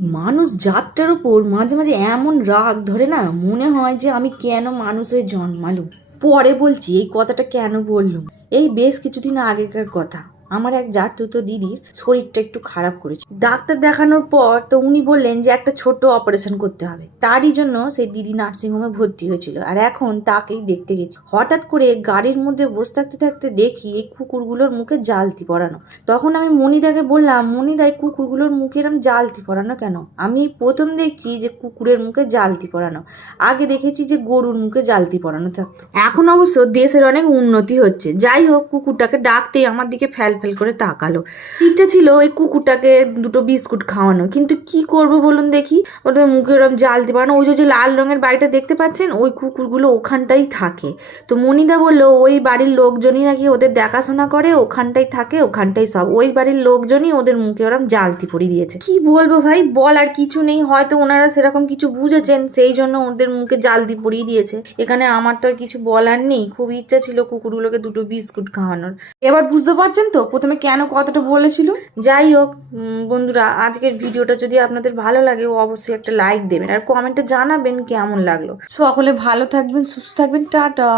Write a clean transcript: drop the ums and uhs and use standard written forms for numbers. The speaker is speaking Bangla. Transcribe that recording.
মানুষ জাতটার উপর মাঝে মাঝে এমন রাগ ধরে না, মনে হয় যে আমি কেন মানুষ হয়ে জন্মালুম। পরে বলছি এই কথাটা কেন বললুম। এই বেশ কিছুদিন আগেকার কথা, আমার এক জাতুতো দিদির শরীরটা একটু খারাপ করেছে। ডাক্তার দেখানোর পর তো উনি বললেন যে একটা ছোট অপারেশন করতে হবে। তারই জন্য সেই দিদি নার্সিংহোমে ভর্তি হয়েছিল, আর এখন তাকেই দেখতে গেছি। হঠাৎ করে গাড়ির মধ্যে বসে থাকতে থাকতে দেখি এই কুকুরগুলোর মুখে জালতি পরানো। তখন আমি মনিদাকে বললাম, মনিদা এই কুকুরগুলোর মুখে এরম জালতি পরানো কেন? আমি প্রথম দেখছি যে কুকুরের মুখে জালতি পরানো, আগে দেখেছি যে গরুর মুখে জালতি পরানো থাকতো। এখন অবশ্য দেশের অনেক উন্নতি হচ্ছে। যাই হোক, কুকুরটাকে ডাকতেই আমার দিকে ফ্যাল ফ্যাল করে তাকালো। ইচ্ছা ছিল ওই কুকুরটাকে দুটো বিস্কুট খাওয়ানো, কিন্তু কি করব বলুন দেখি। ওটা মুখে ওরকম জালতি পরানো। ওই যে লাল রঙের বাড়িটা দেখতে পাচ্ছেন, ওই কুকুরগুলো ওখানটাই থাকে। তো মনিদা বললো ওই বাড়ির লোকজনই নাকি ওদের দেখাশোনা করে, ওখানটাই থাকে, ওখানটাই সব। ওই বাড়ির লোকজনই ওদের মুখে ওরকম জালতি পরিয়ে দিয়েছে। কি বলবো ভাই, বলার কিছু নেই। হয়তো ওনারা সেরকম কিছু বুঝেছেন, সেই জন্য ওদের মুখে জালতি পরিয়ে দিয়েছে। এখানে আমার তো আর কিছু বলার নেই। খুব ইচ্ছা ছিল কুকুরগুলোকে দুটো বিস্কুট খাওয়ানোর। এবার বুঝতে পারছেন তো প্রথমে কেন কথাটা বলেছিল। যাই হোক বন্ধুরা, আজকের ভিডিওটা যদি আপনাদের ভালো লাগে অবশ্যই একটা লাইক দেবেন, আর কমেন্টে জানাবেন কেমন লাগলো। সকলে ভালো থাকবেন, সুস্থ থাকবেন, টাটা।